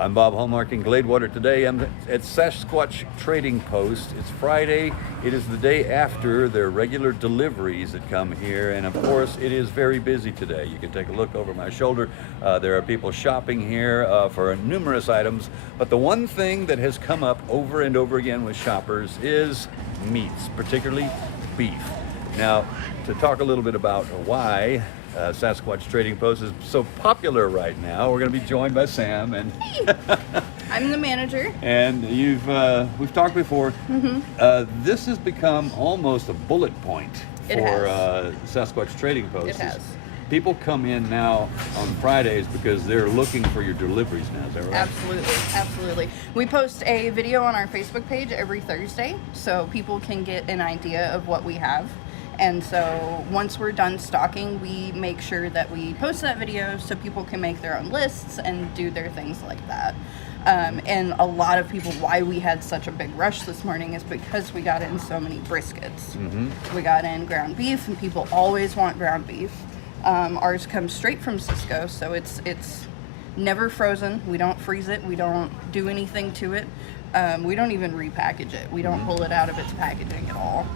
I'm Bob Hallmark in Gladewater today. I'm at Sasquatch Trading Post. It's Friday. It is the day after their regular deliveries that come here, and of course it is very busy today. You can take a look over my shoulder. There are people shopping here for numerous items, but the one thing that has come up over and over again with shoppers is meats, particularly beef. Now, to talk a little bit about why Sasquatch Trading Post is so popular right now, we're going to be joined by Sam. And I'm the manager. And we've talked before. Mm-hmm. This has become almost a bullet point for Sasquatch Trading Post. It has. People come in now on Fridays because they're looking for your deliveries now, is that right? Absolutely, absolutely. We post a video on our Facebook page every Thursday so people can get an idea of what we have. And so once we're done stocking, we make sure that we post that video so people can make their own lists and do their things like that. And a lot of people, why we had such a big rush this morning is because we got in so many briskets. Mm-hmm. We got in ground beef, and people always want ground beef. Ours comes straight from Cisco, so it's never frozen. We don't freeze it. We don't do anything to it. We don't even repackage it. We don't pull it out of its packaging at all.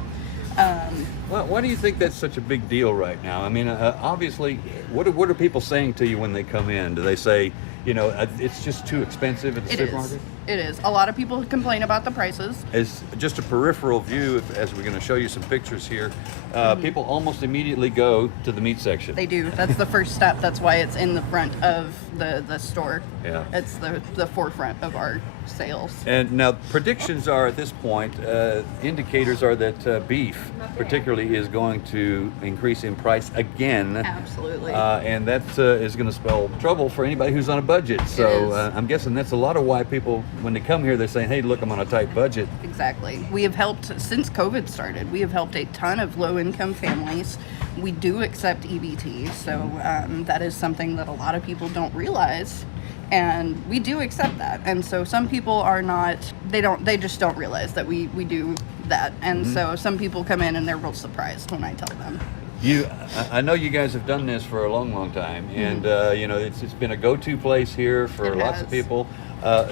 Well, why do you think that's such a big deal right now? I mean, obviously, what are people saying to you when they come in? Do they say, it's just too expensive at the supermarket? It is. A lot of people complain about the prices. As just a peripheral view, as we're going to show you some pictures here, people almost immediately go to the meat section. They do. That's the first step. That's why it's in the front of the store. Yeah. It's the forefront of our sales. And now predictions are at this point, indicators are that beef particularly is going to increase in price again. Absolutely. And that is going to spell trouble for anybody who's on a budget. So I'm guessing that's a lot of why people, when they come here, they're saying, hey, look, I'm on a tight budget. Exactly. We have helped, since COVID started, we have helped a ton of low-income families. We do accept EBT, so that is something that a lot of people don't realize. And we do accept that. And so some people are not, they just don't realize that we do that. And so some people come in and they're real surprised when I tell them. I know you guys have done this for a long time, and it's been a go-to place here for lots of people.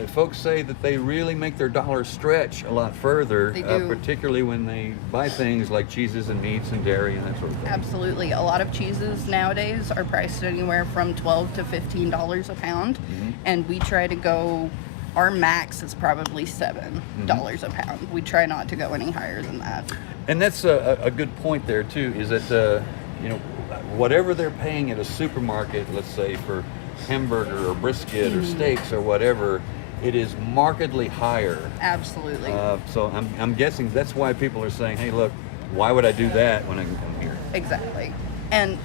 Folks say that they really make their dollars stretch a lot further, particularly when they buy things like cheeses and meats and dairy and that sort of thing. Absolutely. A lot of cheeses nowadays are priced anywhere from $12 to $15 a pound, and we try to go, our max is probably $7 a pound. We try not to go any higher than that. And that's a good point there too, is that whatever they're paying at a supermarket, let's say for hamburger or brisket or steaks or whatever, it is markedly higher. Absolutely. So I'm guessing that's why people are saying, hey, look, why would I do that when I can come here? Exactly. And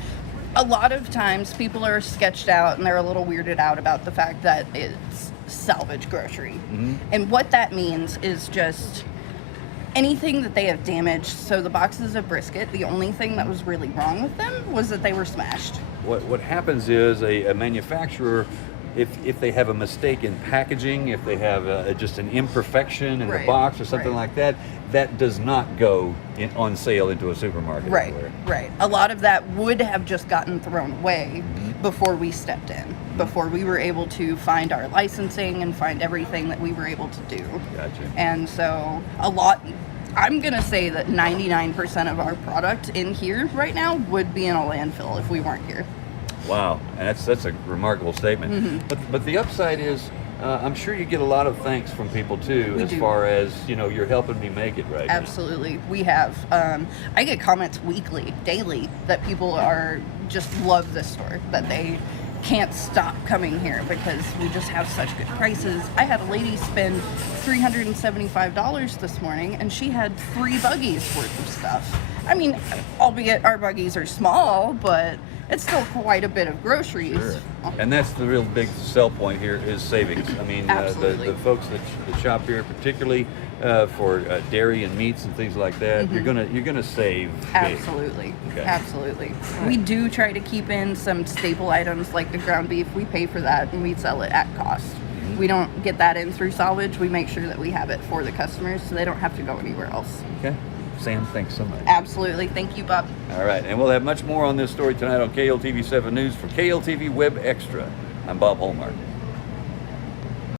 a lot of times people are sketched out and they're a little weirded out about the fact that it's salvage grocery. And what that means is just anything that they have damaged. So the boxes of brisket, the only thing that was really wrong with them was that they were smashed. What happens is a manufacturer, if they have a mistake in packaging, if they have just an imperfection in the box or something like that, that does not go on sale into a supermarket. Right. A lot of that would have just gotten thrown away before we stepped in, before we were able to find our licensing and find everything that we were able to do. Gotcha. And so I'm going to say that 99% of our product in here right now would be in a landfill if we weren't here. Wow, and that's a remarkable statement. But the upside is, I'm sure you get a lot of thanks from people too, far as, you're helping me make it right. Absolutely. We have. I get comments weekly, daily, that people are just love this store, that they can't stop coming here because we just have such good prices. I had a lady spend $375 this morning, and she had 3 buggies worth of stuff. I mean, albeit our buggies are small, but it's still quite a bit of groceries. Sure. And that's the real big sell point here is savings. I mean, the folks that shop here, particularly for dairy and meats and things like that, you're gonna save. Absolutely. Okay. Absolutely. We do try to keep in some staple items like the ground beef. We pay for that and we sell it at cost. We don't get that in through salvage. We make sure that we have it for the customers so they don't have to go anywhere else. Okay. Sam, thanks so much. Absolutely. Thank you, Bob. All right, and we'll have much more on this story tonight on KLTV 7 News. For KLTV WebXtra, I'm Bob Hallmark.